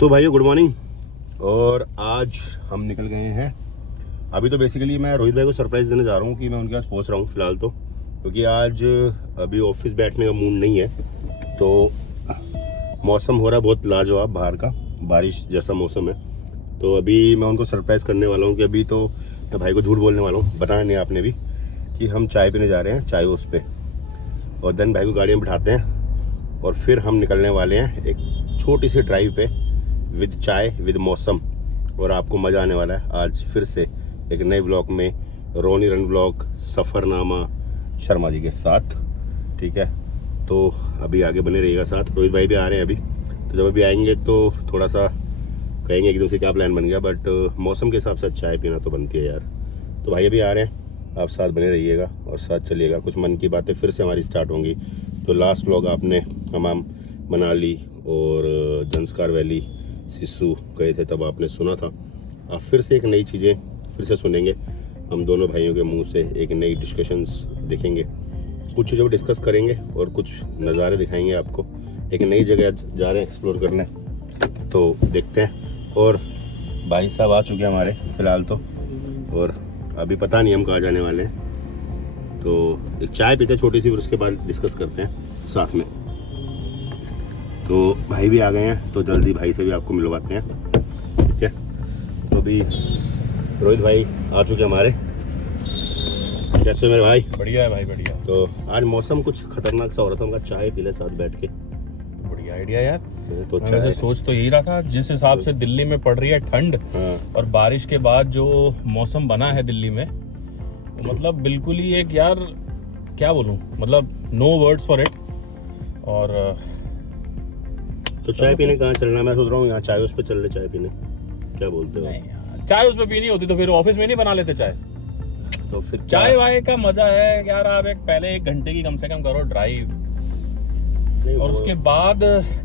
तो भाइयों good morning. और आज हम निकल गए हैं। अभी तो बेसिकली मैं रोहित भाई को सरप्राइज देने जा रहा हूँ कि मैं उनके पास पहुँच रहा हूँ फिलहाल तो, क्योंकि आज अभी ऑफिस बैठने का मूड नहीं है। तो मौसम हो रहा है बहुत लाजवाब, बाहर का बारिश जैसा मौसम है। तो अभी मैं उनको सरप्राइज करने वाला हूँ कि अभी तो मैं भाई को झूठ बोलने वाला हूँ, बताया नहीं आपने भी, कि हम चाय पीने जा रहे हैं चाय हाउस पे। और देन भाई को गाड़ी में बिठाते हैं और फिर हम निकलने वाले हैं एक छोटी सी ड्राइव पे विद चाय विद मौसम। और आपको मज़ा आने वाला है आज फिर से एक नए व्लॉग में, रोनी रन व्लॉग सफ़रनामा शर्मा जी के साथ। ठीक है, तो अभी आगे बने रहिएगा साथ। रोहित भाई भी आ रहे हैं अभी, तो जब अभी आएंगे तो थोड़ा सा कहेंगे एकदम से क्या प्लान बन गया, बट मौसम के हिसाब से चाय पीना तो बनती है यार। तो भाई अभी आ रहे हैं, आप साथ बने रहिएगा और साथ चलिएगा। कुछ मन की बातें फिर से हमारी स्टार्ट होंगी। तो लास्ट व्लॉग आपने हमाम मनाली और जंस्कार वैली सिस्सू गए थे, तब आपने सुना था। आप फिर से एक नई चीज़ें फिर से सुनेंगे हम दोनों भाइयों के मुंह से, एक नई डिस्कशंस देखेंगे, कुछ चीज़ों को डिस्कस करेंगे और कुछ नज़ारे दिखाएंगे आपको। एक नई जगह जा रहे हैं एक्सप्लोर करने, तो देखते हैं। और भाई साहब आ चुके हैं हमारे फ़िलहाल तो, और अभी पता नहीं हम कहाँ जाने वाले हैं। तो एक चाय पीते छोटी सी, फिर उसके बाद डिस्कस करते हैं साथ में। तो भाई भी आ गए हैं, तो जल्दी भाई से भी आपको मिलवाते हैं। ठीक है, तो अभी रोहित भाई आ चुके हैं हमारे। कैसे मेरे भाई? बढ़िया है भाई, बढ़िया। तो आज मौसम कुछ खतरनाक सा हो रहा था, उनका चाय पी ले साथ बैठ के। बढ़िया आइडिया यार। तो मैं वैसे सोच तो यही रहा था, जिस हिसाब से दिल्ली में पड़ रही है ठंड और बारिश के बाद जो मौसम बना है दिल्ली में, तो मतलब बिल्कुल ही एक यार क्या बोलूं, मतलब नो वर्ड्स फॉर इट। और तो चाय पीने कहाँ चलना? मैं सोच रहा हूँ यहाँ चाय उस पे चल ले चाय पीने, क्या बोलते हो? नहीं यार, चाय उसमें पीनी होती तो फिर ऑफिस में नहीं बना लेते चाय। तो फिर चाय वाय का मजा है यार, आप पहले 1 घंटे की कम से कम करो ड्राइव, और उसके बाद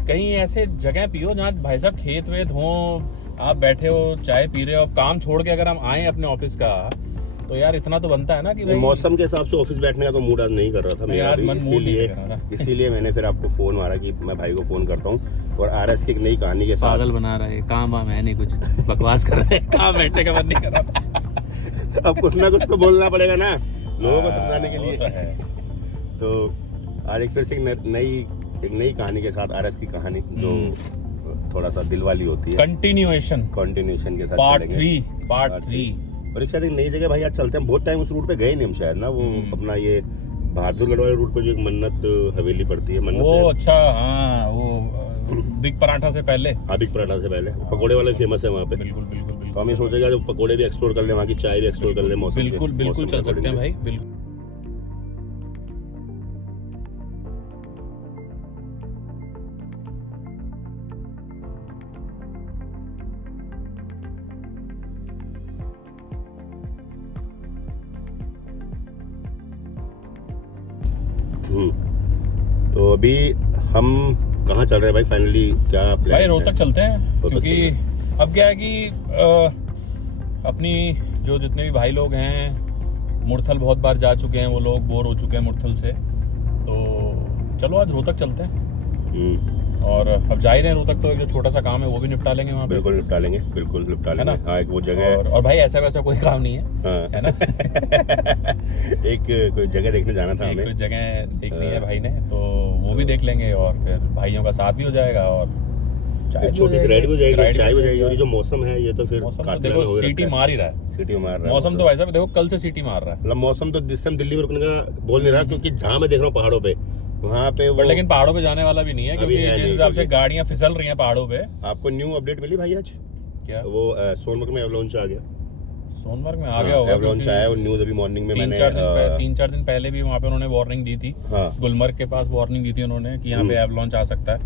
कहीं ऐसे जगह पियो जहाँ भाई साहब खेत वेत हो, आप बैठे हो चाय पी रहे हो। काम छोड़ के अगर हम आए अपने ऑफिस का, तो यार इतना तो बनता है ना कि भाई मौसम के हिसाब से ऑफिस बैठने का तो मूड आज नहीं कर रहा था मेरा भी, इसीलिए मैंने फिर आपको फोन मारा कि मैं भाई को फोन करता हूँ। और आरएस की एक नई कहानी के साथ। पागल बना रहा है, काम वाम है नहीं, कुछ बकवास कर रहे हैं, काम बैठने का मन नहीं कर रहा। अब कुछ ना कुछ तो बोलना पड़ेगा ना लोगों को समझाने के लिए। तो आज एक फिर से एक नई कहानी के साथ, आरएस की कहानी जो थोड़ा सा दिल वाली होती है। कंटिन्यूएशन के साथ पार्ट 3। और एक शायद एक नई जगह भाई आज चलते हैं। बहुत टाइम उस रूट पे गए नहीं हम शायद ना, वो अपना ये बहादुरगढ़ वाले रूट पे जो एक मन्नत हवेली पड़ती है, मन्नत वो है। अच्छा, हाँ वो बिग पराठा से पहले। हाँ, बिग पराठा से पहले पकोड़े वाले फेमस है वहाँ पे। बिल्कुल। तो हम ये सोचेगा जो पकोड़े भी एक्सप्लोर कर ले, वहाँ की चाय भी एक्सप्लोर कर ले। मौसम बिल्कुल चल सकते हैं भाई, बिल्कुल। तो अभी हम कहाँ चल रहे हैं भाई फाइनली, क्या प्लान भाई? रोहतक चलते हैं, रोहतक क्योंकि अब क्या है कि अपनी जो जितने भी भाई लोग हैं मुरथल बहुत बार जा चुके हैं, वो लोग बोर हो चुके हैं मुरथल से। तो चलो आज रोहतक चलते हैं। और अब जा ही रहे हैं रोहतक, तो एक जो छोटा सा काम है वो भी निपटा लेंगे वहाँ पे। बिल्कुल निपटा लेंगे। हाँ, एक वो जगह है। और भाई ऐसा वैसा कोई काम नहीं है, है ना। एक कोई जगह देखने जाना था हमें, कोई जगह देखनी है भाई ने, तो वो भी देख लेंगे और फिर भाइयों का साथ भी हो जाएगा और चाय छोटी सी राइड भी हो जाएगी, चाय भी हो जाएगी। और ये जो मौसम है ये तो फिर देखो सीटी मार ही रहा है, मौसम तो भाई साहब देखो कल से सीटी मार रहा है। मतलब मौसम तो जिस टाइम दिल्ली में रुकने का बोल नहीं रहा, क्योंकि जहाँ मैं देख रहा हूँ पहाड़ों पे, वहाँ पे वो, लेकिन पहाड़ों पे जाने वाला भी नहीं है, क्योंकि जिस हिसाब से गाड़ियाँ फिसल रही हैं पहाड़ों पे। आपको न्यू अपडेट मिली भाई आज? क्या? वो सोनमर्ग में एवलॉन्च आ गया। सोनमर्ग में आ गया होगा, एवलॉन्च आया और न्यूज अभी मॉर्निंग में मैंने 3-4 दिन पहले भी वहाँ पे उन्होंने वार्निंग दी थी। गुलमर्ग के पास वार्निंग दी थी उन्होंने कि यहाँ पे एवलॉन्च आ सकता है।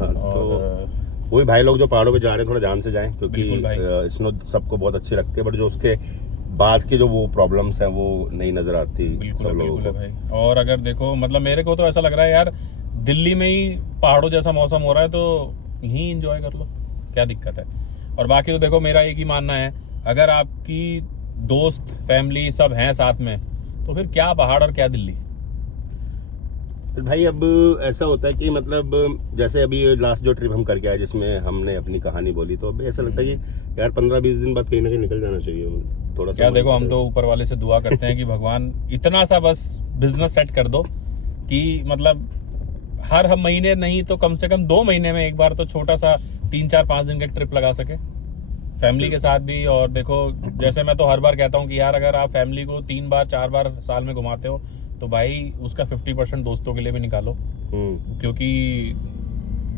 और वही भाई लोग जो पहाड़ों पे जा रहे हैं थोड़ा ध्यान से जाएं, क्योंकि स्नो सबको बहुत अच्छी लगती है, बट जो उसके बाद की जो वो प्रॉब्लम्स हैं वो नहीं नजर आती सब लोगों को भाई। और अगर देखो मतलब मेरे को तो ऐसा लग रहा है यार, दिल्ली में ही पहाड़ों जैसा मौसम हो रहा है, तो यहीं एंजॉय कर लो, क्या दिक्कत है। और बाकी तो देखो मेरा एक ही मानना है, अगर आपकी दोस्त फैमिली सब हैं साथ में, तो फिर क्या पहाड़ और क्या दिल्ली। तो भाई अब ऐसा होता है कि मतलब जैसे अभी लास्ट जो ट्रिप हम करके आए जिसमें हमने अपनी कहानी बोली, तो अब ऐसा लगता है कि यार 15-20 दिन बाद कहीं ना कहीं निकल जाना चाहिए थोड़ा सा। क्या देखो, हम तो ऊपर वाले से दुआ करते हैं कि भगवान इतना सा बस बिजनेस सेट कर दो कि मतलब हर हम महीने नहीं तो कम से कम 2 महीने में एक बार तो छोटा सा 3-4-5 दिन का ट्रिप लगा सके फैमिली के साथ भी। और देखो, जैसे मैं तो हर बार कहता हूँ कि यार अगर आप फैमिली को 3 बार 4 बार साल में घुमाते हो तो भाई उसका 50% दोस्तों के लिए भी निकालो, क्योंकि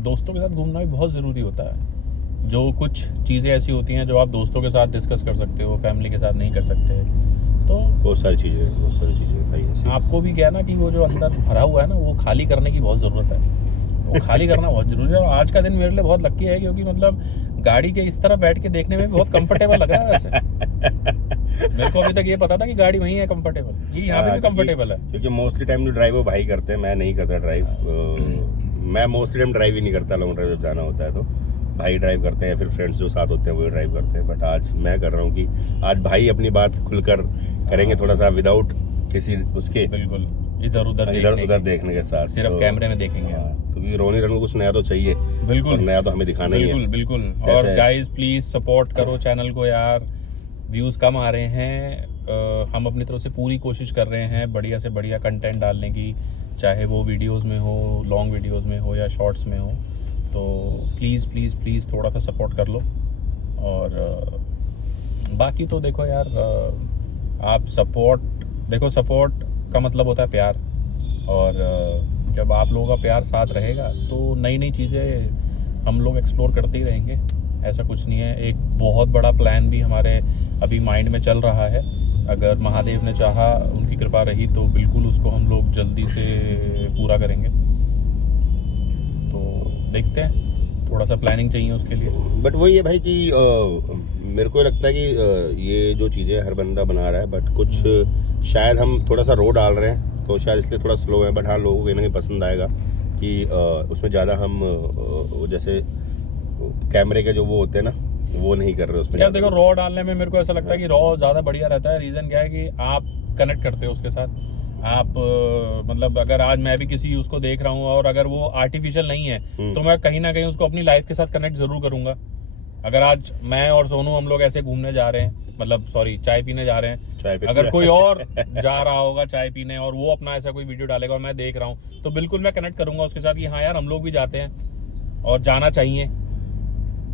दोस्तों के साथ घूमना भी बहुत जरूरी होता है। जो कुछ चीजें ऐसी होती हैं जो आप दोस्तों के साथ डिस्कस कर सकते हो, फैमिली के साथ नहीं कर सकते, तो बहुत सारी चीजें भाई ऐसी। आपको भी क्या ना कि वो जो अंदर भरा हुआ है ना वो खाली करने की बहुत जरूरत है, वो खाली करना बहुत जरूरी है। और आज का दिन मेरे लिए बहुत लकी है क्योंकि मतलब गाड़ी के इस तरह बैठ के देखने में बहुत कंफर्टेबल लग रहा है। वैसे मेरे को अभी तक ये पता था कि गाड़ी वहीं है कंफर्टेबल, ये यहाँ पे भी कंफर्टेबल है। क्योंकि मोस्टली टाइम जो ड्राइव वो भाई करते हैं, मैं नहीं करता ड्राइव। मैं मोस्टली टाइम ड्राइव ही नहीं करता, लॉन्ग ड्राइव जब जाना होता है तो भाई ड्राइव करते हैं, फिर फ्रेंड्स जो साथ होते हैं वो ड्राइव करते हैं। बट आज मैं कर रहा हूँ कि आज भाई अपनी बात खुलकर करेंगे, थोड़ा सा विदाउट किसी उसके, बिल्कुल इधर उधर देखने के साथ, सिर्फ कैमरे में देखेंगे। क्योंकि रोनी रन को कुछ नया तो चाहिए, बिल्कुल, और नया तो हमें दिखाना ही है। बिल्कुल। और गाइस प्लीज सपोर्ट करो चैनल को यार, व्यूज कम आ रहे हैं। हम अपनी तरफ से पूरी कोशिश कर रहे हैं बढ़िया से बढ़िया कंटेंट डालने की, चाहे वो वीडियोस में हो, लॉन्ग वीडियोस में हो या शॉर्ट्स में हो। तो प्लीज़ प्लीज़ प्लीज़ थोड़ा सा सपोर्ट कर लो। और बाकी तो देखो यार, आप सपोर्ट का मतलब होता है प्यार, और जब आप लोगों का प्यार साथ रहेगा तो नई नई चीज़ें हम लोग एक्सप्लोर करते ही रहेंगे। ऐसा कुछ नहीं है। एक बहुत बड़ा प्लान भी हमारे अभी माइंड में चल रहा है, अगर महादेव ने चाहा, उनकी कृपा रही तो बिल्कुल उसको हम लोग जल्दी से पूरा करेंगे। तो देखते हैं, थोड़ा सा प्लानिंग चाहिए उसके लिए। बट वही है भाई कि मेरे को लगता है कि ये जो चीज़ें हर बंदा बना रहा है, बट कुछ शायद हम थोड़ा सा रो डाल रहे हैं तो शायद इसलिए थोड़ा स्लो है। बट हाँ, लोगों को कहीं ना कहीं पसंद आएगा कि उसमें ज़्यादा हम जैसे कैमरे के जो वो होते हैं ना, वो नहीं कर रहे उसमें। यार देखो, रॉ डालने में मेरे को ऐसा लगता है कि रॉ ज़्यादा बढ़िया रहता है। रीज़न क्या है कि आप कनेक्ट करते हो उसके साथ। आप मतलब अगर आज मैं भी किसी उसको देख रहा हूँ और अगर वो आर्टिफिशियल नहीं है तो मैं कहीं ना कहीं उसको अपनी लाइफ के साथ कनेक्ट जरूर करूंगा। अगर आज मैं और सोनू हम लोग ऐसे घूमने जा रहे हैं, मतलब सॉरी चाय पीने जा रहे हैं, अगर कोई और जा रहा होगा चाय पीने और वो अपना ऐसा कोई वीडियो डालेगा और मैं देख रहा हूँ तो बिल्कुल मैं कनेक्ट करूंगा उसके साथ कि हाँ यार हम लोग भी जाते हैं और जाना चाहिए।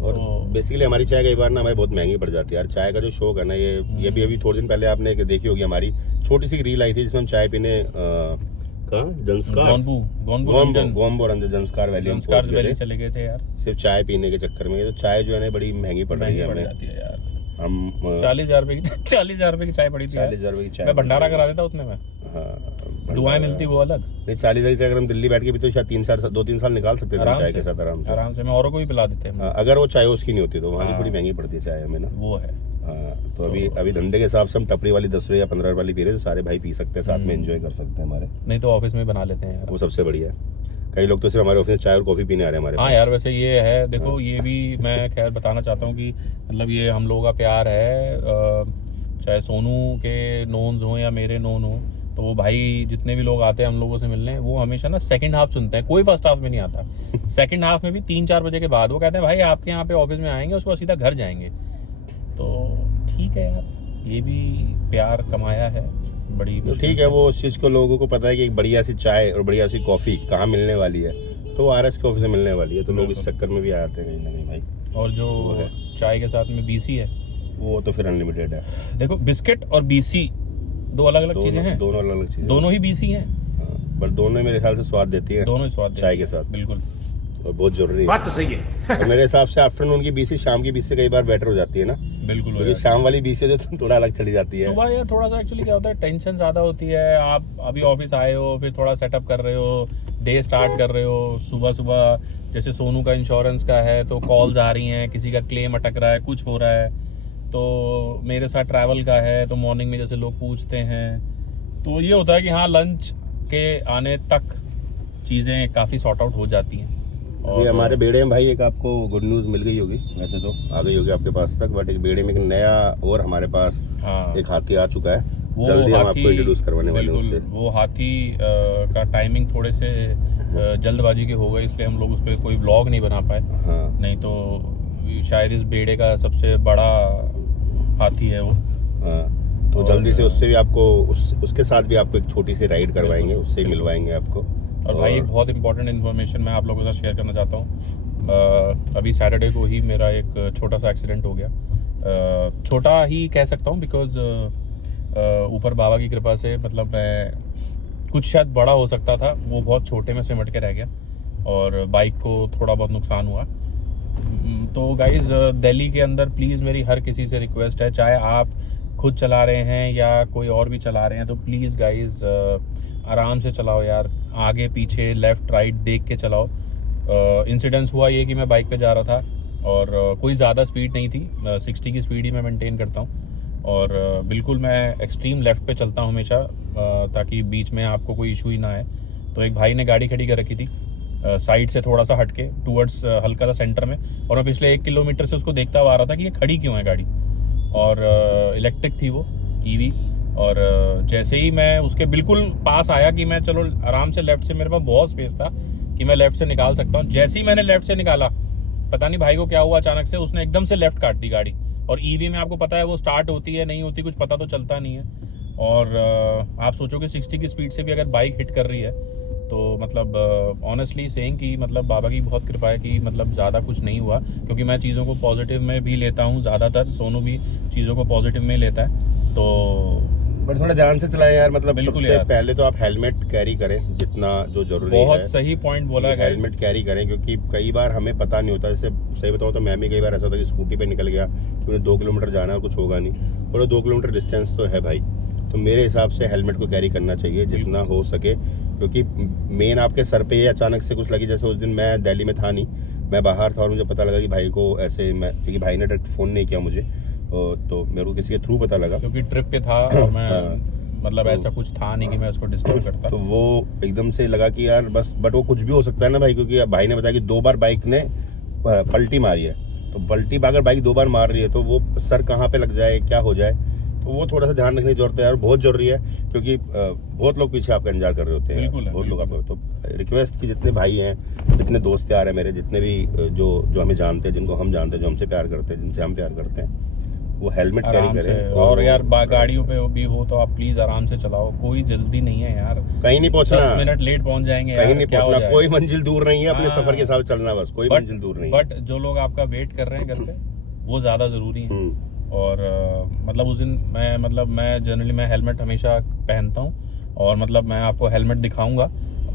और बेसिकली हमारी चाय कई बार ना हमारी बहुत महंगी पड़ जाती है यार। चाय का जो शौक है ना, ये भी अभी थोड़े दिन पहले आपने देखी होगी, हमारी छोटी सी रील आई थी जिसमें हम चाय पीने गोम्बो जंस्कार वैली चले गए थे यार, सिर्फ चाय पीने के चक्कर में। तो चाय जो है ना बड़ी महंगी पड़ रही है हमें यार। हम 40,000 रुपए की चाय पड़ी थी। 40,000 रुपए की चाय मैं भंडारा करा देता उतने में। हाँ, दुआएं मिलती वो अलग नहीं। 40,000 से अगर हम दिल्ली बैठ के भी तो शायद 2-3 साल निकाल सकते थे चाय के साथ आराम से। मैं औरों को भी पिला देते हैं अगर वो चाय उसकी नहीं होती तो वहाँ की थोड़ी महंगी पड़ती है चाय हमें ना, वो है। तो अभी धंधे के हिसाब से हम टपरी वाली 10 या 15 वाली पी रहे हैं, सारे भाई पी सकते हैं, साथ में एंजॉय कर सकते हैं हमारे। नहीं तो ऑफिस में बना लेते हैं यार, वो सबसे बढ़िया है। कई लोग तो सिर्फ हमारे ऑफिस में चाय और कॉफी पीने आ रहे हैं हमारे। हाँ यार, वैसे ये है देखो, ये भी मैं खैर बताना चाहता हूँ कि मतलब ये हम लोगों का प्यार है। चाहे सोनू के नोन्स हो या मेरे नोन हो, तो वो भाई जितने भी लोग आते हैं हम लोगों से मिलने, वो हमेशा ना सेकंड हाफ चुनते हैं, कोई फर्स्ट हाफ में नहीं आता। सेकंड हाफ में भी 3-4 बजे के बाद वो कहते हैं भाई आपके यहाँ पे ऑफिस में आएंगे, उसको सीधा घर जाएंगे। तो ठीक है यार, ये भी प्यार कमाया है बड़ी। तो ठीक है, वो उस चीज को लोगों को पता है कि एक बढ़िया सी चाय और बढ़िया सी कॉफी कहाँ मिलने वाली है, तो RS के ऑफिस से मिलने वाली है, तो लोग इस चक्कर में भी आते हैं कहीं ना कहीं भाई। और जो चाय के साथ में BC है, वो तो फिर अनलिमिटेड है। देखो बिस्किट और BC दो अलग अलग चीजें हैं, दोनों अलग अलग चीजें, दोनों ही BC हैं, पर दोनों मेरे ख्याल से स्वाद देती है, दोनों ही स्वाद चाय के साथ। बिल्कुल, और बहुत जरूरी है। बात तो सही है। और मेरे हिसाब से आफ्टरनून की BC शाम की BC से कई बार बेटर हो जाती है ना। बिल्कुल, क्योंकि शाम वाली BC जो थोड़ा अलग चली जाती है। सुबह यार थोड़ा सा एक्चुअली क्या होता है, टेंशन ज्यादा होती है। आप अभी ऑफिस आए हो, फिर थोड़ा सेटअप कर रहे हो, डे स्टार्ट कर रहे हो, सुबह सुबह जैसे सोनू का इंश्योरेंस का है तो कॉल्स आ रही हैं, किसी का क्लेम अटक रहा है, कुछ हो रहा है। तो मेरे साथ ट्रैवल का है तो मॉर्निंग में जैसे लोग पूछते हैं, तो ये होता है कि हाँ लंच के आने तक चीज़ें काफ़ी सॉर्ट आउट हो जाती हैं। और हमारे बेड़े में भाई एक आपको गुड न्यूज़ मिल गई होगी, वैसे तो आ गई होगी आपके पास तक, बट एक बेड़े में एक नया और हमारे पास एक हाथी आ चुका है। वो जल्दी हम आपको इंट्रोड्यूस करवाने वाले हैं उससे। वो हाथी का टाइमिंग थोड़े से जल्दबाजी के हो गए, इसलिए हम लोग उस पर कोई व्लॉग नहीं बना पाए। हाँ। नहीं तो शायद इस बेड़े का सबसे बड़ा हाथी है वो। हाँ, तो जल्दी से उससे भी आपको उसके साथ भी आपको एक छोटी सी राइड करवाएंगे, उससे मिलवाएंगे आपको। और भाई एक बहुत इंपॉर्टेंट इन्फॉर्मेशन मैं आप लोगों के साथ शेयर करना चाहता हूँ। अभी सैटरडे को ही मेरा एक छोटा सा एक्सीडेंट हो गया। छोटा ही कह सकता हूँ बिकॉज ऊपर बाबा की कृपा से मतलब मैं कुछ शायद बड़ा हो सकता था, वो बहुत छोटे में सिमट के रह गया और बाइक को थोड़ा बहुत नुकसान हुआ। तो गाइज दिल्ली के अंदर प्लीज़ मेरी हर किसी से रिक्वेस्ट है, चाहे आप खुद चला रहे हैं या कोई और भी चला रहे हैं, तो प्लीज़ गाइज आराम से चलाओ यार, आगे पीछे लेफ्ट राइट देख के चलाओ। इंसिडेंस हुआ ये कि मैं बाइक पे जा रहा था और कोई ज़्यादा स्पीड नहीं थी, 60 की स्पीड ही मैं मेंटेन करता हूँ और बिल्कुल मैं एक्सट्रीम लेफ्ट पे चलता हूँ हमेशा, ताकि बीच में आपको कोई इशू ही ना आए। तो एक भाई ने गाड़ी खड़ी कर रखी थी साइड से थोड़ा सा हटके टूवर्ड्स हल्का सा सेंटर में, और मैं पिछले 1 किलोमीटर से उसको देखता हुआ आ रहा था कि ये खड़ी क्यों है गाड़ी, और इलेक्ट्रिक थी वो ईवी। और जैसे ही मैं उसके बिल्कुल पास आया कि मैं चलो आराम से लेफ्ट से, मेरे पास बहुत स्पेस था कि मैं लेफ्ट से निकाल सकता हूँ, जैसे ही मैंने लेफ्ट से निकाला पता नहीं भाई को क्या हुआ, अचानक से उसने एकदम से लेफ्ट काट दी गाड़ी। और ईवी में आपको पता है वो स्टार्ट होती है नहीं होती, कुछ पता तो चलता नहीं है। और आप सोचोगे 60 की स्पीड से भी अगर बाइक हिट कर रही है तो मतलब ऑनेस्टली सेइंग कि मतलब बाबा की बहुत कृपा है कि मतलब ज़्यादा कुछ नहीं हुआ, क्योंकि मैं चीज़ों को पॉजिटिव में भी लेता हूँ ज़्यादातर, सोनू भी चीज़ों को पॉजिटिव में लेता है। तो बट थोड़ा ध्यान से चलाएं यार, मतलब बिल्कुल सबसे यार। पहले तो आप हेलमेट कैरी करें जितना जो जरूरी है। बहुत सही पॉइंट बोला है। हेलमेट कैरी करें, क्योंकि कई बार हमें पता नहीं होता। जैसे सही बताऊं तो मैं भी कई बार ऐसा होता है कि स्कूटी पे निकल गया कि मुझे 2 किलोमीटर जाना है, कुछ होगा नहीं, और 2 किलोमीटर डिस्टेंस तो है भाई, तो मेरे हिसाब से हेलमेट को कैरी करना चाहिए जितना हो सके, क्योंकि मेन आपके सर पे अचानक से कुछ लगी। जैसे उस दिन मैं दिल्ली में था नहीं, मैं बाहर था और मुझे पता लगा कि भाई को ऐसे, मैं क्योंकि भाई ने डायरेक्ट फ़ोन नहीं किया मुझे, तो मेरे को किसी के थ्रू पता लगा, क्योंकि ट्रिप पे था और मैं मतलब ऐसा कुछ था नहीं कि मैं उसको डिस्टर्ब करता। तो वो एकदम से लगा कि यार बस, बट वो कुछ भी हो सकता है ना भाई, क्योंकि भाई ने बताया कि 2 बार बाइक ने पलटी मारी है, तो पलटी अगर बाइक 2 बार मार रही है तो वो सर कहाँ पे लग जाए, क्या हो जाए, तो वो थोड़ा सा ध्यान रखने की जरूरत है यार, बहुत जरूरी है, क्योंकि बहुत लोग पीछे आपका इंतजार कर रहे होते हैं, बहुत लोग आपको। तो रिक्वेस्ट की जितने भाई हैं, जितने दोस्त यार हैं मेरे, जितने भी जो हमें जानते हैं, जिनको हम जानते हैं, जो हमसे प्यार करते हैं, जिनसे हम प्यार करते हैं, वो हेलमेट कैरी करें। और यार गाड़ियों पे भी हो तो आप प्लीज आराम से चलाओ, कोई जल्दी नहीं है यार, कहीं नहीं पहुंचना, 10 मिनट लेट पहुंच जाएंगे, कहीं नहीं पहुंचना, कोई मंजिल दूर नहीं है, अपने हाँ, सफर के साथ चलना, बस कोई मंजिल दूर नहीं। बट जो लोग आपका वेट कर रहे हैं घर पे वो ज्यादा जरूरी है। और मतलब उस दिन मैं जनरली मैं हेलमेट हमेशा पहनता हूँ, और मतलब मैं आपको हेलमेट दिखाऊंगा,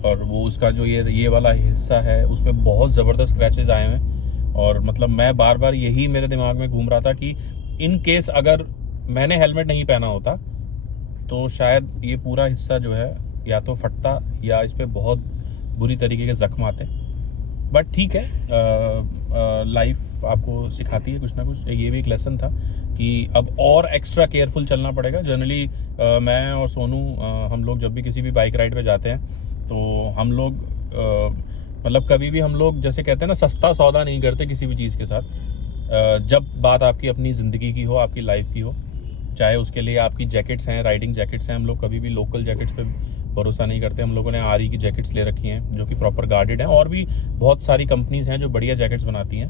और वो उसका जो ये वाला हिस्सा है उसमें बहुत जबरदस्त स्क्रैचेस आए हैं। और मतलब मैं बार बार यही मेरे दिमाग में घूम रहा था कि इन केस अगर मैंने हेलमेट नहीं पहना होता तो शायद ये पूरा हिस्सा जो है या तो फटता या इस पे बहुत बुरी तरीके के जख्म आते। बट ठीक है, लाइफ आपको सिखाती है कुछ ना कुछ। ये भी एक लेसन था कि अब और एक्स्ट्रा केयरफुल चलना पड़ेगा। जनरली मैं और सोनू हम लोग जब भी किसी भी बाइक राइड पे जाते हैं तो हम लोग मतलब कभी भी हम लोग जैसे कहते हैं ना, सस्ता सौदा नहीं करते किसी भी चीज़ के साथ। जब बात आपकी अपनी ज़िंदगी की हो, आपकी लाइफ की हो, चाहे उसके लिए आपकी जैकेट्स हैं, राइडिंग जैकेट्स हैं, हम लोग कभी भी लोकल जैकेट्स पे भरोसा नहीं करते। हम लोगों ने आरई की जैकेट्स ले रखी हैं जो कि प्रॉपर गार्डेड हैं, और भी बहुत सारी कंपनीज हैं जो बढ़िया जैकेट्स बनाती हैं।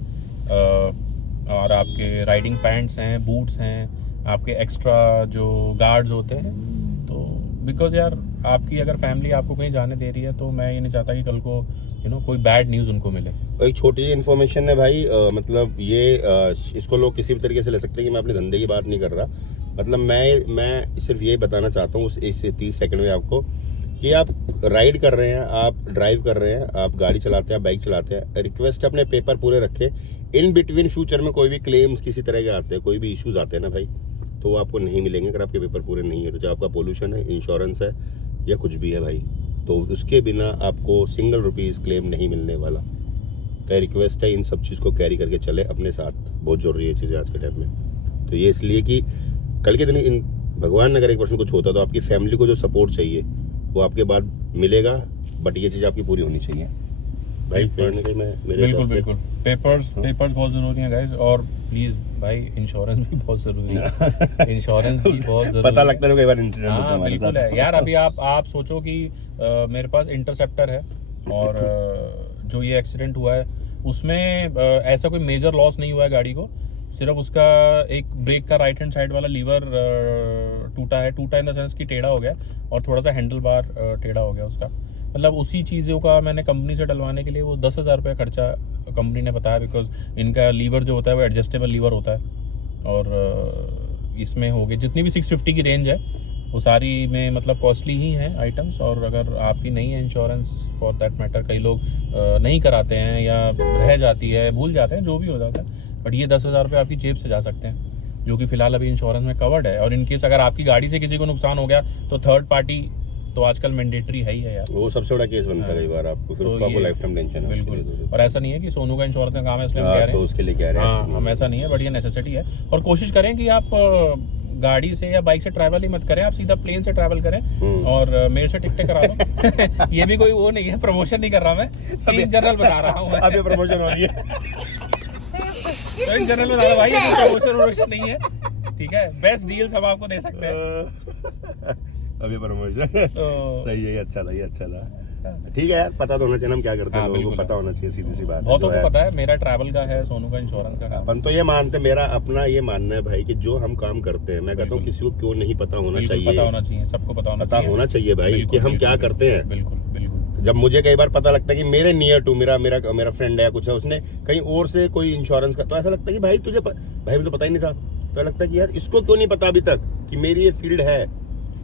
और आपके राइडिंग पैंट्स हैं, बूट्स हैं, आपके एक्स्ट्रा जो गार्ड्स होते हैं। तो बिकॉज यार आपकी अगर फैमिली आपको कहीं जाने दे रही है तो मैं ये नहीं चाहता कि कल को कोई बैड न्यूज़ उनको मिले। एक छोटी सी इन्फॉर्मेशन है भाई, मतलब ये इसको लोग किसी भी तरीके से ले सकते हैं कि मैं अपने धंधे की बात नहीं कर रहा। मतलब मैं सिर्फ ये बताना चाहता हूँ इस 30 सेकंड में आपको कि आप राइड कर रहे हैं, आप ड्राइव कर रहे हैं, आप गाड़ी चलाते हैं, बाइक चलाते हैं, रिक्वेस्ट अपने पेपर पूरे रखें। इन बिटवीन फ्यूचर में कोई भी क्लेम्स किसी तरह के आते हैं, कोई भी इश्यूज आते हैं ना भाई, तो वो आपको नहीं मिलेंगे अगर आपके पेपर पूरे नहीं है। तो चाहे आपका पोल्यूशन है, इंश्योरेंस है या कुछ भी है भाई, तो उसके बिना आपको सिंगल रुपीज़ क्लेम नहीं मिलने वाला। तो रिक्वेस्ट है इन सब चीज़ को कैरी करके चले अपने साथ, बहुत जरूरी है चीज़ें आज के टाइम में। तो ये इसलिए कि कल के दिन इन भगवान ने अगर एक पर्सन कुछ होता तो आपकी फैमिली को जो सपोर्ट चाहिए वो आपके बाद मिलेगा, बट ये चीज़ आपकी पूरी होनी चाहिए भाई। बिल्कुल पेपर्स बहुत जरूरी है गाइस। और प्लीज भाई इंश्योरेंस भी बहुत जरूरी है। इंश्योरेंस भी बहुत जरूरी पता लगता है तो कई बार इंसिडेंट होता है हाँ हमारे बिल्कुल साथ। है यार। अभी आप सोचो कि मेरे पास इंटरसेप्टर है और जो ये एक्सीडेंट हुआ है उसमें ऐसा कोई मेजर लॉस नहीं हुआ है गाड़ी को, सिर्फ उसका एक ब्रेक का राइट हैंड साइड वाला लीवर टूटा है। टूटा इन द सेंस कि टेढ़ा हो गया और थोड़ा सा हैंडल बार टेढ़ा हो गया उसका। मतलब उसी चीज़ों का मैंने कंपनी से डलवाने के लिए वो 10,000 रुपये खर्चा कंपनी ने बताया, बिकॉज इनका लीवर जो होता है वो एडजस्टेबल लीवर होता है। और इसमें हो गई जितनी भी 650 की रेंज है वो सारी में मतलब कॉस्टली ही हैं आइटम्स। और अगर आपकी नहीं है इंश्योरेंस फॉर दैट मैटर, कई लोग नहीं कराते हैं या रह जाती है, भूल जाते हैं, जो भी हो जाता है, बट ये 10,000 रुपये आपकी जेब से जा सकते हैं, जो कि फिलहाल अभी इंश्योरेंस में कवर्ड है। और इनकेस अगर आपकी गाड़ी से किसी को नुकसान हो गया तो थर्ड पार्टी तो आजकल मैंडेटरी है ही है यार, वो सबसे बड़ा केस बनता है कई बार आपको, फिर तो उसको आपको ये- लाइफ टाइम टेंशन है उसके लिए बिल्कुल। तो। और ऐसा नहीं है कि सोनू का इंश्योरेंस का काम है इसलिए हम कह हाँ, रहे तो हैं, उसके लिए कह रहे हैं हाँ ऐसे नहीं हम है। ऐसा नहीं है, बट ये नेसेसिटी है। और कोशिश करें कि आप गाड़ी से या बाइक से ट्रैवल ही मत करें, आप सीधा प्लेन से ट्रैवल करें। और मेरे से टिकटें करा लो। ये भी कोई वो नहीं है, प्रमोशन नहीं कर रहा मैं, इन जनरल बता रहा हूँ मैं। अब ये प्रमोशन हो रही है। तो इन जनरल बता रहा भाई, ये प्रमोशन नहीं है, ठीक है। बेस्ट डील्स हम आपको दे सकते हैं। अभी प्रमोशन तो सही है, ये अच्छा लगा, ये अच्छा लगा। ठीक है यार, पता तो होना चाहिए हम क्या करते हैं, हाँ, लोगों को बिल्कुल। पता होना चाहिए, सीधी सी बात है। बहुतों जो को है, पता है मेरा ट्रैवल का है, सोनू का इंश्योरेंस का काम। अपन तो ये मानते, मेरा अपना ये मानना है भाई कि जो हम काम करते हैं, मैं कहता हूँ बिल्कुल। किसी को क्यों नहीं पता होना बिल्कुल चाहिए, पता होना चाहिए, सबको पता होना पता चाहिए। होना चाहिए भाई बिल्कुल, कि हम बिल्कुल, क्या करते हैं। बिल्कुल बिल्कुल। जब मुझे कई बार पता लगता है कि मेरे नियर टू मेरा फ्रेंड है, कुछ है, उसने कहीं और से कोई इंश्योरेंस का, तो ऐसा लगता है कि भाई तुझे भाई मुझे तो पता ही नहीं था। तो लगता है कि यार इसको क्यों नहीं पता अभी तक कि मेरी ये फील्ड है।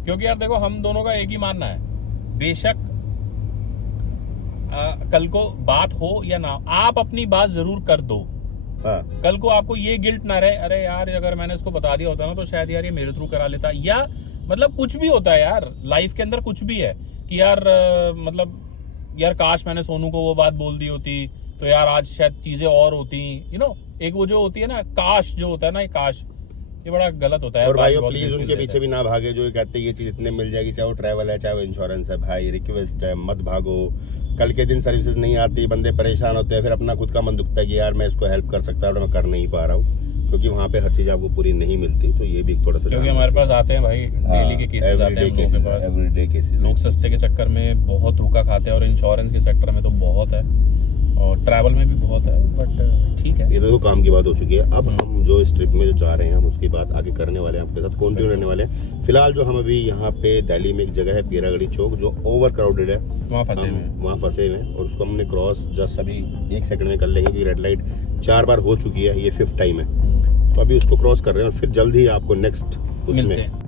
क्योंकि यार देखो, हम दोनों का एक ही मानना है, बेशक कल को बात हो या ना, आप अपनी बात जरूर कर दो। हाँ, कल को आपको ये गिल्ट ना रहे, अरे यार अगर मैंने इसको बता दिया होता ना तो शायद यार ये मेरे थ्रू करा लेता, या मतलब कुछ भी होता है यार लाइफ के अंदर, कुछ भी है कि यार मतलब यार काश मैंने सोनू को वो बात बोल दी होती तो यार आज शायद चीजें और होती, एक वो जो होती है ना, काश जो होता है ना, ये काश, ये बड़ा गलत होता है। और भाई बहुत प्लीज गिल्ट उनके देता पीछे है। भी ना भागे जो कहते हैं ये चीज इतने मिल जाएगी, चाहे वो ट्रैवल है चाहे वो इंश्योरेंस है। भाई रिक्वेस्ट है, मत भागो। कल के दिन सर्विसेज नहीं आती, बंदे परेशान होते हैं, फिर अपना खुद का मन दुखता है कि यार मैं इसको हेल्प कर सकता हूँ, मैं कर नहीं पा रहा हूँ, क्योंकि वहाँ पे हर चीज आपको पूरी नहीं मिलती। तो ये भी थोड़ा सा, क्योंकि हमारे पास आते हैं भाई डेली के केसेस आते हैं हम लोगों के पास। Everyday cases. लोग सस्ते के चक्कर में बहुत धोखा खाते हैं, और इंश्योरेंस के सेक्टर में तो बहुत है, और ट्रैवल में भी बहुत है, बट ठीक है। ये तो काम की बात हो चुकी है। अब हम जो इस ट्रिप में जो जा रहे हैं हम उसकी बात आगे करने वाले हैं, आपके साथ कंटिन्यू रहने वाले हैं। फिलहाल जो हम अभी यहाँ पे दिल्ली में एक जगह है पीरागढ़ी चौक, जो ओवर क्राउडेड है, वहाँ फंसे हुए हैं। वहाँ फंसे हुए हैं, और उसको हमने क्रॉस जस्ट अभी 1 सेकंड में कर लेंगे कि रेड लाइट 4 बार हो चुकी है, ये 5th टाइम है। तो अभी उसको क्रॉस कर रहे हैं और फिर जल्द ही आपको नेक्स्ट मिलते उसमें हैं।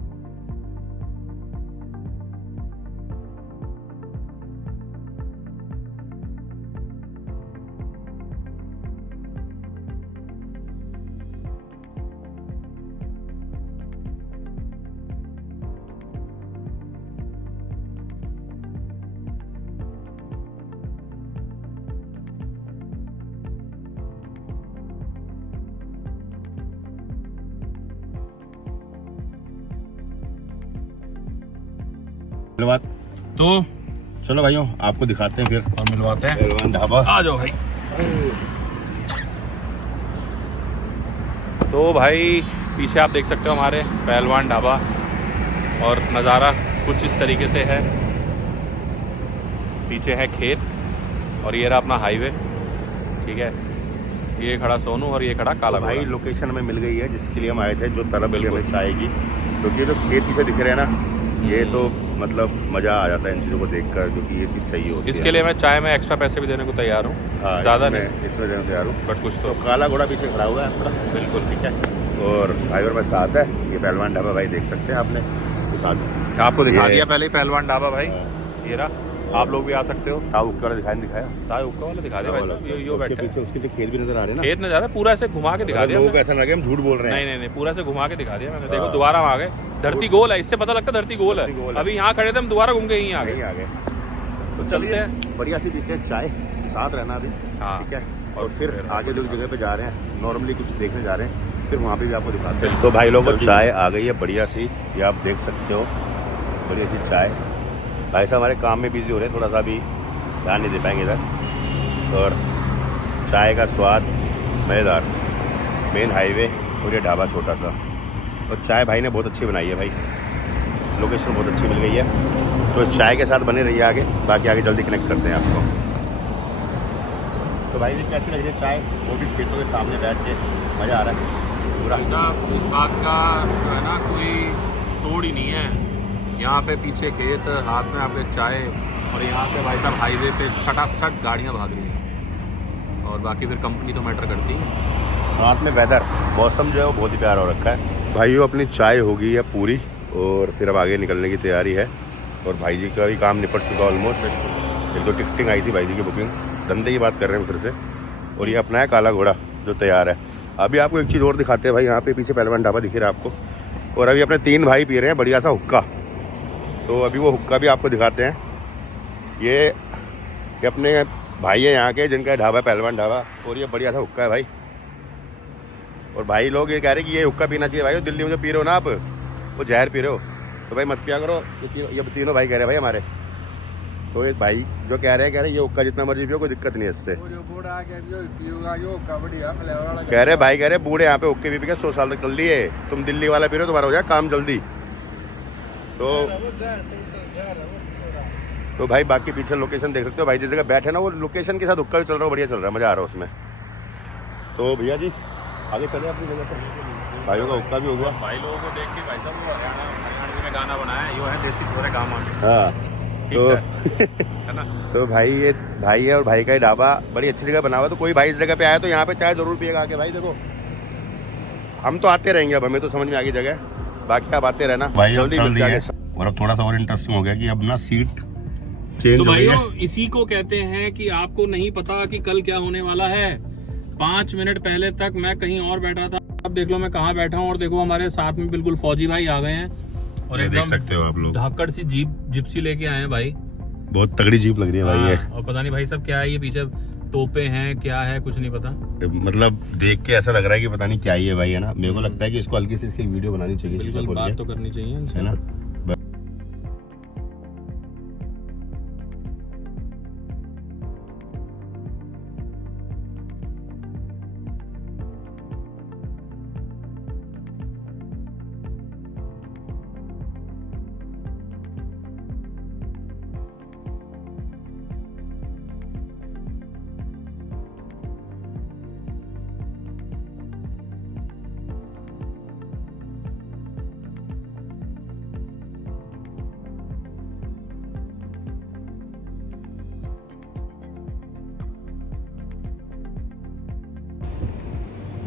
धन्यवाद। तो चलो भाइयों, आपको दिखाते हैं फिर और मिलवाते हैं, पहलवान ढाबा। आ जाओ भाई। तो भाई पीछे आप देख सकते हो हमारे पहलवान ढाबा, और नज़ारा कुछ इस तरीके से है। पीछे है खेत और ये रहा अपना हाईवे, ठीक है। ये खड़ा सोनू और ये खड़ा काला भाई घोड़ा। लोकेशन हमें मिल गई है जिसके लिए हम आए थे, जो तलब बिल्कुल। हमें चाय की, क्योंकि ये जो खेत पीछे दिख रहे हैं ना, ये तो मतलब मजा आ जाता है इन चीज़ों को देखकर, क्योंकि ये चीज़ चाहिए होती है। इसके लिए मैं चाय में एक्स्ट्रा पैसे भी देने को तैयार हूँ, हाँ, ज़्यादा इसमें नहीं, इसमें देना तैयार हूँ। बट कुछ तो तो। काला घोड़ा पीछे खड़ा हुआ है आपका, बिल्कुल ठीक है। और भाई और मैं साथ है, ये पहलवान ढाबा भाई देख सकते हैं आपने, तो साथ आपको दिखा ये- दिया पहले ही पहलवान ढाबा भाई, ये रहा। आप लोग भी आ सकते हो। ताऊ वाला दिखाया ताए हुक्का वाला दिखा दिया भाई साहब, यो उसके बैठे पीछे हैं। उसके पीछे खेत भी नजर आ रहे हैं ना। खेत नज़ारा पूरा ऐसे घुमा के दिखा दिया लोगों को मैंने। ऐसा लगे हम झूठ बोल रहे हैं। नहीं, पूरा से घुमा के दिखा दिया मैंने। देखो हाँ। दोबारा हम आ गए, धरती गोल है, इससे पता लगता है धरती गोल धरती गोल है। है। अभी यहाँ खड़े थे हम, दोबारा घूम के यहीं आ गए। नहीं आ गए, तो चलते चलते हैं। हैं, बढ़िया सी पीते हैं चाय, साथ रहना अभी, हाँ। ठीक है। और फिर फिर आगे जो जगह पे जा रहे हैं, नॉर्मली कुछ देखने जा रहे हैं, फिर वहाँ पे भी आपको दिखाते हैं। तो भाई लोगों, चाय आ गई है बढ़िया सी, ये आप देख सकते हो, बढ़िया सी चाय। भाई साहब हमारे काम में बिजी हो रहे हैं, थोड़ा सा अभी ध्यान नहीं दे पाएंगे इधर, और चाय का स्वाद मज़ेदार। मेन हाईवे और ये ढाबा छोटा सा। और चाय भाई ने बहुत अच्छी बनाई है भाई, लोकेशन बहुत अच्छी मिल गई है। तो इस चाय के साथ बने रहिए आगे, बाकी आगे जल्दी कनेक्ट करते हैं आपको। तो भाई जी कैसी लग रही है चाय, वो भी खेतों के सामने बैठ के मज़ा आ रहा है पूरा। साहब इस बात का है ना कोई तोड़ ही नहीं है। यहाँ पे पीछे खेत, हाथ में आपके चाय, और यहाँ पे भाई साहब हाईवे पे छटाछट गाड़ियाँ भाग रही हैं। और बाकी फिर कंपनी तो मैटर करती है, साथ में वेदर, मौसम जो है वो बहुत ही प्यारा हो रखा है। भाइयों अपनी चाय हो गई है पूरी और फिर अब आगे निकलने की तैयारी है। और भाई जी का भी काम निपट चुका ऑलमोस्ट। एक दो टिकटिंग आई थी भाई जी की बुकिंग, धंधे की बात कर रहे हैं फिर से। और ये अपना है काला घोड़ा जो तैयार है। अभी आपको एक चीज़ और दिखाते हैं भाई, यहाँ पे पीछे पहलवान ढाबा दिख रहा है आपको। और अभी अपने 3 भाई पी रहे हैं बढ़िया सा हुक्का, तो अभी वो हुक्का भी आपको दिखाते हैं। ये अपने भाई है यहाँ के जिनका ढाबा है पहलवान ढाबा, और ये बढ़िया सा हुक्का है भाई। और भाई लोग ये कह रहे हैं कि ये हुक्का पीना चाहिए भाई, दिल्ली में जो पी रहे हो ना आप, वो जहर पी रहे हो, तो भाई मत पिया करो। ये तीनों भाई कह रहे हैं भाई हमारे। तो एक भाई जो कह रहे हैं ये हुक्का जितना मर्जी पियो, कोई दिक्कत नहीं है इससे। कह रहे भाई, कह रहे बूढ़े यहाँ पे हुक्के भी पी के 100 साल तक चल लिए, तुम दिल्ली वाला पी रहे हो, तुम्हारा हो जाए काम जल्दी। तो भाई बाकी पीछे लोकेशन देख सकते हो भाई, जिस जगह बैठे ना वो लोकेशन के साथ हुक्का भी चल रहा है, बढ़िया चल रहा है, मज़ा आ रहा है उसमें। तो भैया जी आगे चले अपनी जगह पर। भाइयों का हुक्का भी हो गया। भाई लोगों को देख के भाई साहब वो हरियाणा में गाना बनाया है, यो है देसी छोरे काम आने। हाँ तो है ना। तो भाई ये भाई है और भाई का ही ढाबा बड़ी अच्छी जगह बना हुआ। तो कोई भाई इस जगह पे आया तो यहाँ पे चाय जरूर पिएगा आके। भाई देखो हम तो आते रहेंगे, अब हमें तो समझ में आ गई जगह, बाकी आप आते रहना भाई। जल्दी मिल जाएगा। और अब थोड़ा सा और इंटरेस्टिंग हो गया कि अब ना सीट चेंज तो हो गई है। भाइयों इसी को कहते हैं कि आपको नहीं पता कि कल क्या होने वाला है। 5 मिनट पहले तक मैं कहीं और बैठा था, अब देख लो मैं कहाँ बैठा हूँ। और देखो हमारे साथ में बिल्कुल फौजी भाई आ गए हैं, और ये देख सकते हो आप लोग, धाकड़ सी जिप्सी लेके आए हैं भाई। बहुत तगड़ी जीप लग रही है भाई ये। और पता नहीं भाई सब क्या है, ये पीछे तोपे हैं क्या है कुछ नहीं पता। मतलब देख के ऐसा लग रहा है कि पता नहीं क्या ही है भाई, है ना। मेरे को लगता है कि इसको हल्की सी इसकी वीडियो बनानी चाहिए, बिल्कुल बात तो करनी चाहिए, है ना।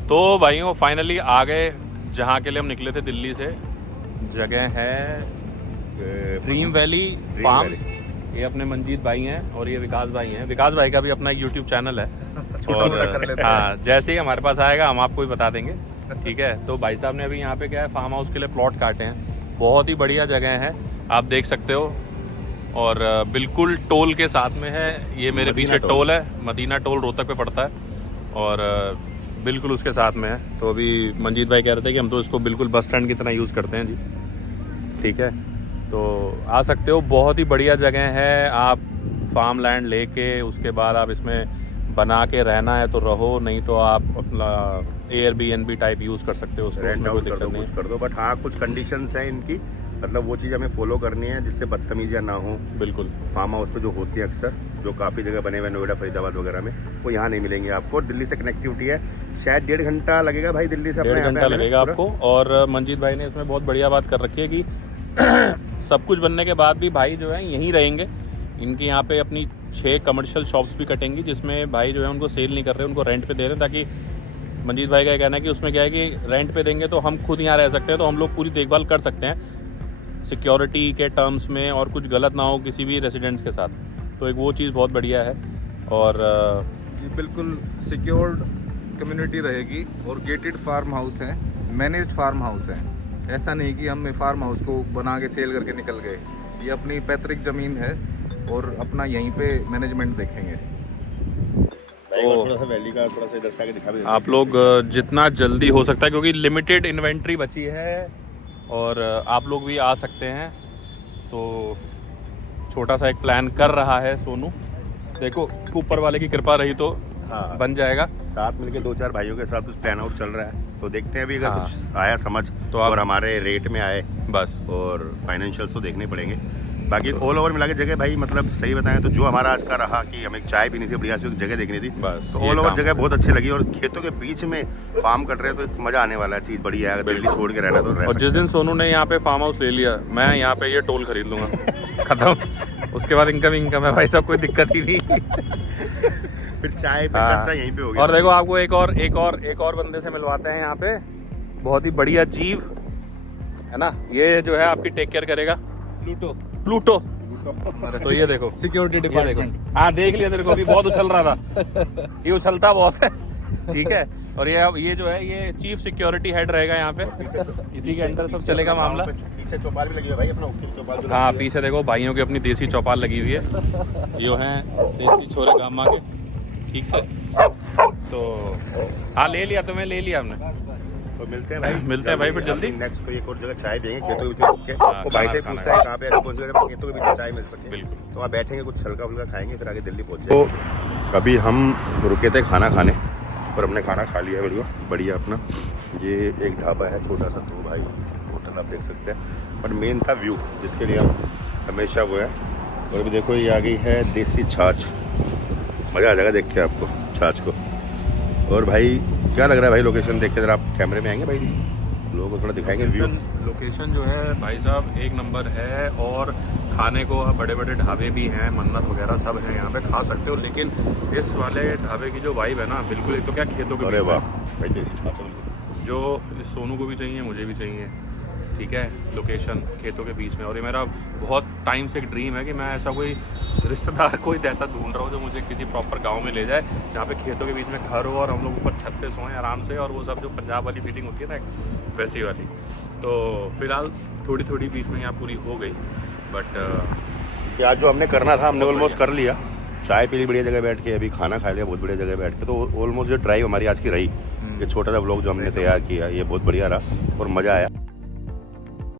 तो भाइयों फाइनली आ गए जहाँ के लिए हम निकले थे दिल्ली से। जगह है ड्रीम वैली फार्म्स। ये अपने मंजीत भाई हैं और ये विकास भाई हैं। विकास भाई का भी अपना एक यूट्यूब चैनल है, और हाँ जैसे ही हमारे पास आएगा हम आपको भी बता देंगे, ठीक है। तो भाई साहब ने अभी यहाँ पे क्या है फार्म हाउस के लिए प्लॉट काटे हैं। बहुत ही बढ़िया जगह है, आप देख सकते हो। और बिल्कुल टोल के साथ में है। ये मेरे पीछे टोल है, मदीना टोल रोहतक पे पड़ता है, और बिल्कुल उसके साथ में है। तो अभी मंजीत भाई कह रहे थे कि हम तो इसको बिल्कुल बस स्टैंड की तरह यूज़ करते हैं जी, ठीक है। तो आ सकते हो, बहुत ही बढ़िया जगह है। आप फार्म लैंड लेके उसके बाद आप इसमें बना के रहना है तो रहो, नहीं तो आप अपना एयरबीएनबी टाइप यूज़ कर सकते हो, उसमें कोई दिक्कत नहीं कर दो। बट हाँ कुछ कंडीशंस हैं इनकी, मतलब वो चीज़ हमें फॉलो करनी है जिससे बदतमीजियाँ ना हो। बिल्कुल फार्म हाउस पे जो होती है अक्सर, जो काफ़ी जगह बने हुए नोएडा फरीदाबाद वगैरह में, वो यहाँ नहीं मिलेंगे आपको। दिल्ली से कनेक्टिविटी है, शायद 1.5 घंटा लगेगा भाई दिल्ली से। 1.5 घंटा लगेगा आपको। और मंजीत भाई ने इसमें बहुत बढ़िया बात कर रखी है कि सब कुछ बनने के बाद भी भाई जो है यहीं रहेंगे। इनके यहाँ पे अपनी 6 कमर्शियल शॉप्स भी कटेंगी, जिसमें भाई जो है उनको सेल नहीं कर रहे, उनको रेंट पे दे रहे हैं, ताकि मंजीत भाई का कहना है कि उसमें क्या है कि रेंट पे देंगे तो हम खुद यहाँ रह सकते हैं, तो हम लोग पूरी देखभाल कर सकते हैं सिक्योरिटी के टर्म्स में, और कुछ गलत ना हो किसी भी रेसिडेंट्स के साथ। तो एक वो चीज़ बहुत बढ़िया है। और बिल्कुल सिक्योर्ड कम्युनिटी रहेगी, और गेटेड फार्म हाउस है, मैनेज्ड फार्म हाउस है। ऐसा नहीं कि हम फार्म हाउस को बना के सेल करके निकल गए। ये अपनी पैतृक ज़मीन है और अपना यहीं पे मैनेजमेंट देखेंगे। थोड़ा सा वैली का थोड़ा सा इधर से आगे दिखा भी आप लोग जितना जल्दी हो सकता है, क्योंकि लिमिटेड इन्वेंट्री बची है, और आप लोग भी आ सकते हैं। तो छोटा सा एक प्लान कर रहा है सोनू, देखो ऊपर वाले की कृपा रही तो हाँ। बन जाएगा। साथ मिलके 2-4 भाइयों के साथ कुछ प्लान आउट चल रहा है, तो देखते हैं अभी अगर हाँ। कुछ आया समझ तो आप- और हमारे रेट में आए बस और फाइनेंशियल्स तो देखने पड़ेंगे। बाकी ऑल ओवर मिला के जगह भाई मतलब सही बताएं तो जो हमारा आज का रहा कि हमें चाय पीनी थी, बढ़िया सी जगह देखनी थी, बस तो ये ऑल ओवर काम जगह बहुत अच्छी लगी और खेतों के बीच में फार्म कट रहे हैं तो एक मजा आने वाला है, चीज बढ़िया है। अगर दिल्ली छोड़ के रहना तो रह और सकते जिस दिन सोनू ने यहाँ पे फार्म हाउस ले लिया, मैं यहाँ पे ये टोल खरीद लूंगा खत्म। उसके बाद इनकम है भाई साहब, कोई दिक्कत ही नहीं। हैं। फिर चाय पे हाँ। चर्चा यहीं पे होगी। और देखो आपको एक और बंदे से मिलवाते हैं यहाँ पे, बहुत ही बढ़िया जीव है ना, ये जो है आपकी टेक केयर करेगा, प्लूटो। तो ये देखो सिक्योरिटी ये देखो, डिपार्टमेंट। हाँ देख लिया तेरे को, अभी बहुत उछल रहा था, ये उछलता बहुत है, ठीक है। और ये जो है ये चीफ सिक्योरिटी हेड रहेगा यहाँ पे, इसी के अंदर सब चलेगा मामला। पीछे चौपाल भी लगी है भाई, अपना उखी चौपाल भी हाँ लगी है। पीछे देखो भाइयों की अपनी देसी चौपाल लगी हुई है, यो है देसी छोरे गामा के, ठीक से। तो हाँ ले लिया, तुम्हें ले लिया हमने। तो मिलते हैं भाई, मिलते हैं भाई फिर जल्दी। नेक्स्ट कोई एक और जगह चाय पियेंगे खेतों के बीच में रुक के। हाँ, वो भाई से खाना पूछता है कहाँ पे पहुंच गए, जब खेतों के बीच में चाय मिल सके। बिल्कुल। तो वहाँ बैठेंगे, कुछ हल्का फुल्का खाएंगे, फिर आगे दिल्ली पहुंच जाएंगे। तो अभी हम रुके थे खाना खाने और हमने खाना खा लिया बढ़िया अपना। ये एक ढाबा है छोटा सा, तो भाई होटल आप देख सकते हैं, पर मेन था व्यू जिसके लिए हम हमेशा वो है। और अभी देखो ये आ गई है देसी छाछ, मज़ा आ जाएगा देख के आपको छाछ को। और भाई क्या लग रहा है भाई लोकेशन देख के, जरा आप कैमरे में आएंगे भाई, लोगों को थोड़ा दिखाएंगे व्यू। लोकेशन जो है भाई साहब एक नंबर है, और खाने को बड़े बड़े ढाबे भी हैं, मन्नत वगैरह सब है यहाँ पे, खा सकते हो। लेकिन इस वाले ढाबे की जो वाइब है ना, बिल्कुल एक तो क्या खेतों के अरे बीच वाह में, भाई देसी छाछ है। जो इस सोनू को भी चाहिए, मुझे भी चाहिए, ठीक है। लोकेशन खेतों के बीच में, और ये मेरा बहुत टाइम से एक ड्रीम है कि मैं ऐसा कोई रिश्तेदार कोई ऐसा ढूंढ रहा हूँ जो मुझे किसी प्रॉपर गांव में ले जाए, जहाँ पे खेतों के बीच में घर हो और हम लोग ऊपर छत पे सोएं आराम से, और वो सब जो पंजाब वाली फीलिंग होती है ना वैसी वाली। तो फिलहाल थोड़ी थोड़ी बीच में यहाँ पूरी हो गई, बट आज जो हमने करना था हमने ऑलमोस्ट कर लिया। चाय पी ली बढ़िया जगह बैठ के, अभी खाना खा लिया बहुत बढ़िया जगह बैठ के। तो ऑलमोस्ट जो ड्राइव हमारी आज की रही, ये छोटा सा व्लॉग जो हमने तैयार किया, ये बहुत बढ़िया रहा और मज़ा आया।